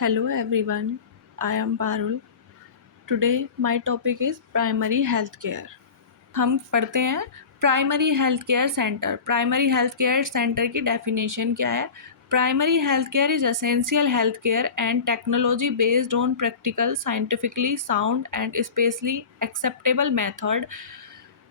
Hello everyone, I am Parul. Today my topic is primary health care. हम पढ़ते हैं primary health care centre. Primary health care centre की definition क्या है? Primary health care is essential health care and technology based on practical scientifically sound and specially acceptable method.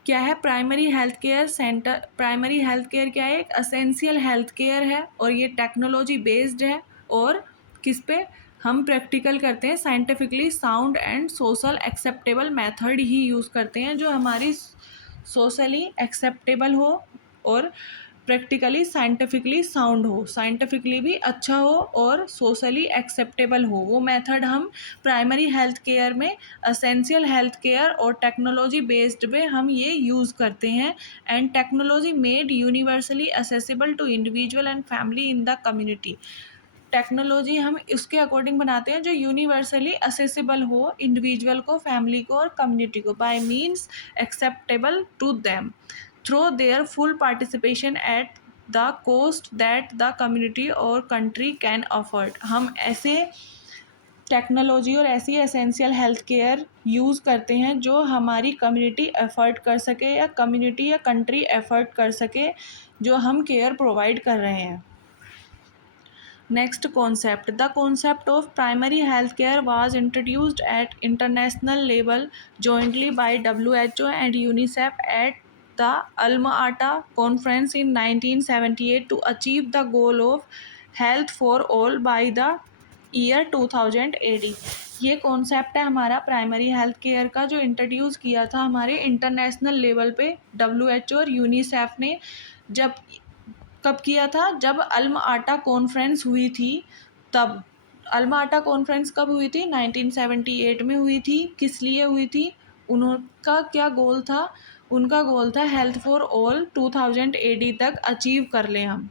क्या है primary health care centre? Primary health care क्या है? एक essential health care है और ये टेक्नोलॉजी बेस्ड है और किस पे हम प्रैक्टिकल करते हैं, scientifically sound and social acceptable method he use करते हैं जो हमारी सोशली एक्सेप्टेबल हो और प्रैक्टिकली साइंटिफिकली साउंड हो, साइंटिफिकली भी अच्छा हो और सोशली एक्सेप्टेबल हो। वो मेथड हम प्राइमरी हेल्थ केयर में एसेंशियल हेल्थ केयर और टेक्नोलॉजी बेस्ड पे हम ये यूज़ करते हैं। And technology made universally accessible to individual and family in the community. Technology हम इसके अकॉर्डिंग बनाते हैं जो यूनिवर्सली असेसिबल हो इंडिविजुअल को, फैमिली को और कम्युनिटी को, by means acceptable to them through their full participation at the cost that the community और कंट्री कैन अफोर्ड। हम ऐसे टेक्नोलॉजी और ऐसी एसेंशियल हेल्थ केयर यूज़ करते हैं जो हमारी कम्युनिटी एफर्ट कर सके या कम्युनिटी या कंट्री एफर्ट कर सके, जो हम केयर प्रोवाइड कर रहे हैं। Next concept. The concept of primary health care was introduced at international level jointly by WHO and UNICEF at the Alma-Ata Conference in 1978 to achieve the goal of health for all by the year 2000 AD। ये concept है हमारा primary health care का जो introduce किया था हमारे international level पे WHO और यूनिसेफ ने। जब कब किया था? जब अल्मा आटा कॉन्फ्रेंस हुई थी तब। अल्मा आटा कॉन्फ्रेंस कब हुई थी? 1978 में हुई थी। किस लिए हुई थी? उनका क्या गोल था? उनका गोल था हेल्थ फॉर ऑल 2000 AD तक अचीव कर लें हम।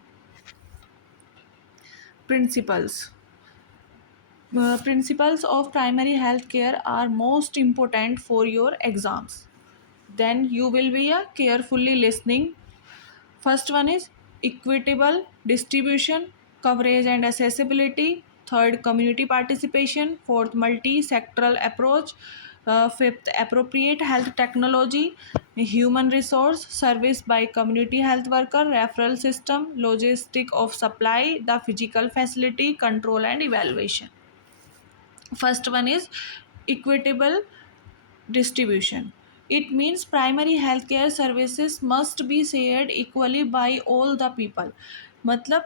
Principles of primary health care are most important for your exams. Then you will be carefully listening. First one is equitable distribution, coverage and accessibility. Third, community participation. Fourth, multi-sectoral approach. Fifth, appropriate health technology. Human resource, service by community health worker, referral system, logistic of supply, the physical facility, control and evaluation. First one is equitable distribution. It means primary healthcare services must be shared equally by all the people. मतलब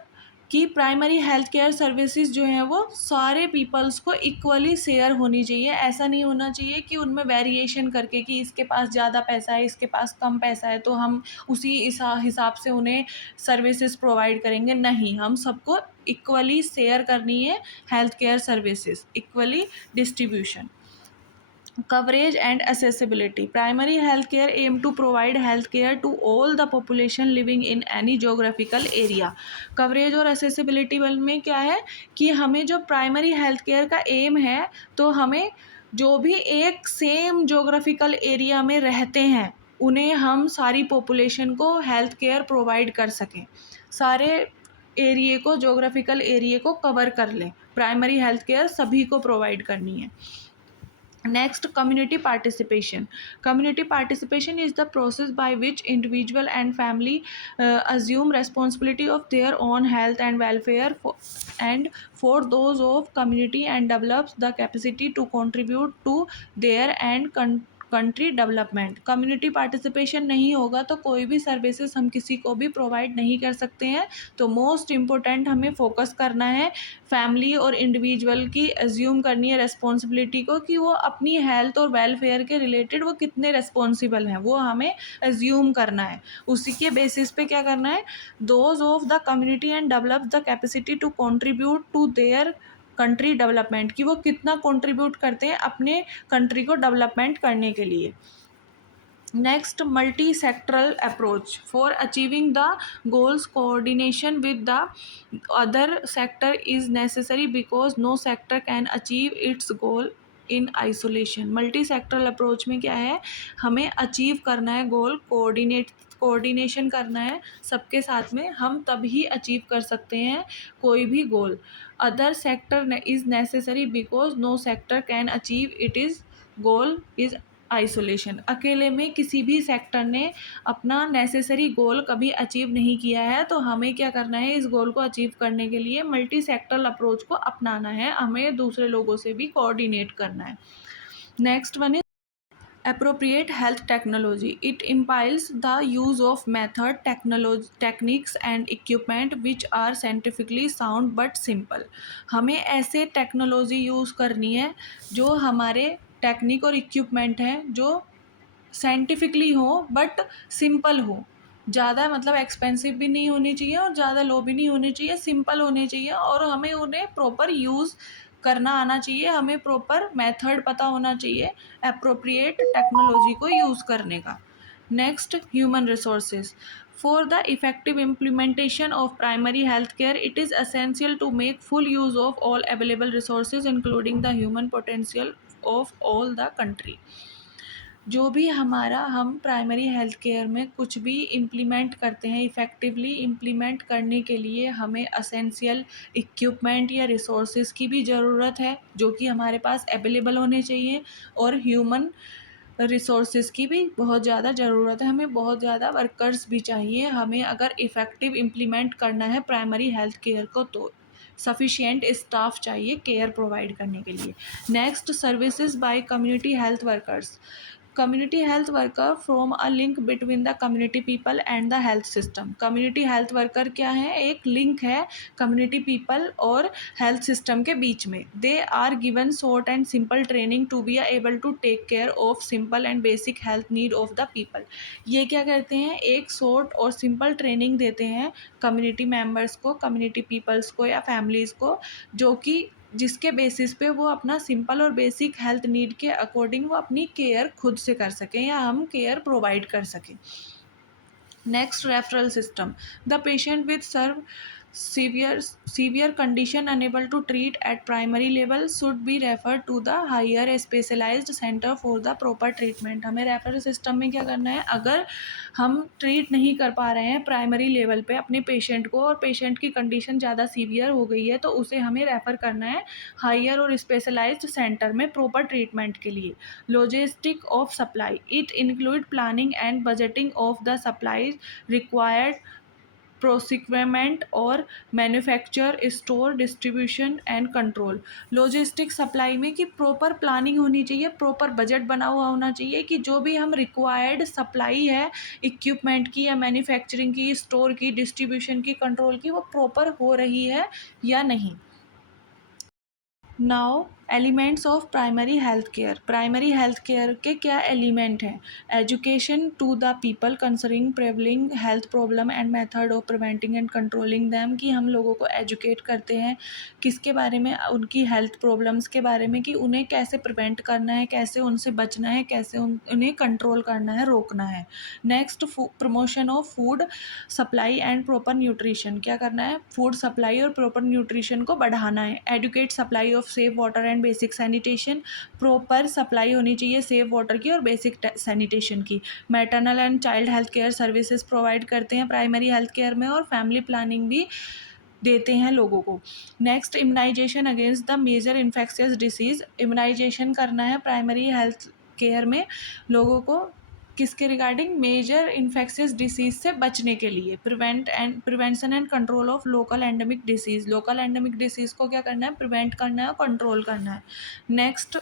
कि primary health care services जो हैं वो सारे peoples को equally share होनी चाहिए। ऐसा नहीं होना चाहिए कि उनमें वेरिएशन करके कि इसके पास ज़्यादा पैसा है, इसके पास कम पैसा है तो हम उसी हिसाब से उन्हें सर्विसेज प्रोवाइड करेंगे। नहीं, हम सबको इक्वली शेयर करनी है health care services, equally distribution. Coverage and accessibility. Primary health care aim to provide health care to all the population living in any geographical area. Coverage और accessibility में क्या है कि हमें जो प्राइमरी हेल्थ केयर का एम है तो हमें जो भी एक सेम जोग्राफिकल एरिया में रहते हैं उन्हें हम सारी पॉपुलेशन को हेल्थ केयर प्रोवाइड कर सकें, सारे एरिए को, जोग्राफिकल एरिए को कवर कर लें। प्राइमरी हेल्थ केयर सभी को प्रोवाइड करनी है। Next, community participation. Community participation is the process by which individual and family assume responsibility of their own health and welfare and for those of community and develops the capacity to contribute to their and country development. Community participation नहीं होगा तो कोई भी services हम किसी को भी provide नहीं कर सकते हैं। तो मोस्ट इम्पोर्टेंट हमें फोकस करना है फैमिली और इंडिविजुअल की, एज्यूम करनी है रेस्पॉन्सिबिलिटी को कि वो अपनी हेल्थ और वेलफेयर के रिलेटेड वो कितने रेस्पॉन्सिबल हैं, वो हमें एज्यूम करना है। उसी के बेसिस पे क्या करना है? Those of the community and develop the capacity to contribute to their country development, कि वो कितना कंट्रीब्यूट करते हैं अपने कंट्री को डेवलपमेंट करने के लिए। Next, multi sectoral approach for achieving the goals. Coordination with the other sector is necessary because no sector can achieve its goal in isolation. Multi sectoral approach में क्या है, हमें अचीव करना है गोल, कोऑर्डिनेशन करना है सबके साथ में, हम तभी अचीव कर सकते हैं कोई भी गोल। Other sector is necessary because no sector can achieve it is goal is isolation. अकेले में किसी भी सेक्टर ने अपना नेसेसरी गोल कभी अचीव नहीं किया है, तो हमें क्या करना है, इस गोल को अचीव करने के लिए मल्टी सेक्टरल अप्रोच को अपनाना है, हमें दूसरे लोगों से भी कोऑर्डिनेट करना है। Next one is appropriate health technology. It implies the use of method, techniques and equipment which are scientifically sound but simple. हमें ऐसे टेक्नोलॉजी यूज़ करनी है जो हमारे टेक्निक और इक्विपमेंट हैं जो साइंटिफिकली हो बट सिंपल हो। ज़्यादा मतलब एक्सपेंसिव भी नहीं होनी चाहिए और ज़्यादा लो भी नहीं होनी चाहिए, सिंपल होने चाहिए और हमें उन्हें प्रॉपर यूज़ करना आना चाहिए, हमें प्रॉपर मेथड पता होना चाहिए एप्रोप्रिएट टेक्नोलॉजी को यूज़ करने का। Next, human resources. For the effective implementation of primary health care it is essential to make full use of all available resources including the human potential of all the country. जो भी हम primary health care में कुछ भी implement करते हैं, effectively implement करने के लिए हमें असेंशियल इक्विपमेंट या रिसोर्सेज की भी ज़रूरत है जो कि हमारे पास अवेलेबल होने चाहिए, और ह्यूमन रिसोर्सेज की भी बहुत ज़्यादा ज़रूरत है, हमें बहुत ज़्यादा वर्कर्स भी चाहिए, हमें अगर इफ़ेक्टिव इम्प्लीमेंट करना है प्राइमरी हेल्थ केयर को तो सफिशिएंट स्टाफ चाहिए केयर प्रोवाइड करने के लिए। Next, services by community health workers. Community health worker from a link between the community people and the health system. Community health worker क्या है, एक लिंक है कम्युनिटी पीपल और हेल्थ सिस्टम के बीच में। They are given short and simple training to be able to take care of simple and basic health need of the people. ये क्या करते हैं, एक शॉर्ट और सिंपल ट्रेनिंग देते हैं कम्युनिटी मेम्बर्स को, कम्युनिटी पीपल्स को या फैमिलीज़ को, जो कि जिसके बेसिस पे वो अपना सिंपल और बेसिक हेल्थ नीड के अकॉर्डिंग वो अपनी केयर खुद से कर सकें या हम केयर प्रोवाइड कर सकें। Next, referral system. The patient with serve severe condition unable to treat at primary level should be referred to the higher specialized center for the proper treatment। हमें रेफरल सिस्टम में क्या करना है, अगर हम treat नहीं कर पा रहे हैं प्राइमरी लेवल पे अपने पेशेंट को और पेशेंट की कंडीशन ज़्यादा सीवियर हो गई है, तो उसे हमें रेफ़र करना है हायर और स्पेशलाइज्ड सेंटर में प्रॉपर ट्रीटमेंट के लिए। Logistic of supply. It include planning and budgeting of the supplies required, procurement और manufacture, store, distribution and control. Logistic supply में कि प्रॉपर प्लानिंग होनी चाहिए, प्रॉपर बजट बना हुआ होना चाहिए कि जो भी हम रिक्वायर्ड सप्लाई है इक्विपमेंट की या मैन्युफैक्चरिंग की, स्टोर की, डिस्ट्रीब्यूशन की, कंट्रोल की, वो प्रॉपर हो रही है या नहीं। Now, elements of primary health care. Primary health care के क्या एलिमेंट हैं? Education to the people concerning prevailing health problem and method of preventing and controlling them. कि हम लोगों को एजुकेट करते हैं किसके बारे में, उनकी हेल्थ प्रॉब्लम्स के बारे में, कि उन्हें कैसे प्रिवेंट करना है, कैसे उनसे बचना है, कैसे उन्हें कंट्रोल करना है, रोकना है। Next, promotion of food supply and proper nutrition. क्या करना है, फूड सप्लाई और प्रॉपर न्यूट्रिशन को बढ़ाना है। Adequate supply of safe water and basic sanitation. Proper supply होनी चाहिए सेफ वाटर की और बेसिक सैनिटेशन की। Maternal and child health care services provide करते हैं प्राइमरी हेल्थ केयर में, और फैमिली प्लानिंग भी देते हैं लोगों को। Next, immunization against the major infectious disease. Immunization करना है प्राइमरी हेल्थ केयर में लोगों को किसके रिगार्डिंग, मेजर इन्फेक्शियस डिसीज़ से बचने के लिए। Prevention and control of local endemic disease. Local endemic disease को क्या करना है, प्रिवेंट करना है, कंट्रोल करना है। Next,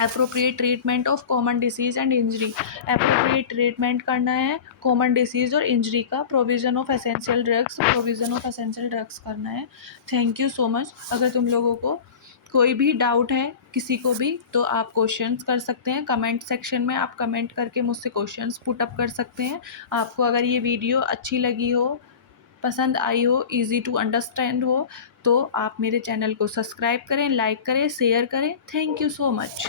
appropriate treatment of common disease and injury. Appropriate treatment करना है कॉमन डिसीज़ और इंजरी का। प्रोविज़न ऑफ एसेंशियल ड्रग्स करना है। Thank you so much. अगर तुम लोगों को कोई भी डाउट है किसी को भी, तो आप क्वेश्चंस कर सकते हैं कमेंट सेक्शन में, आप कमेंट करके मुझसे क्वेश्चंस पुट अप कर सकते हैं। आपको अगर ये वीडियो अच्छी लगी हो, पसंद आई हो, इजी टू अंडरस्टैंड हो, तो आप मेरे चैनल को सब्सक्राइब करें, लाइक करें, शेयर करें। Thank you so much.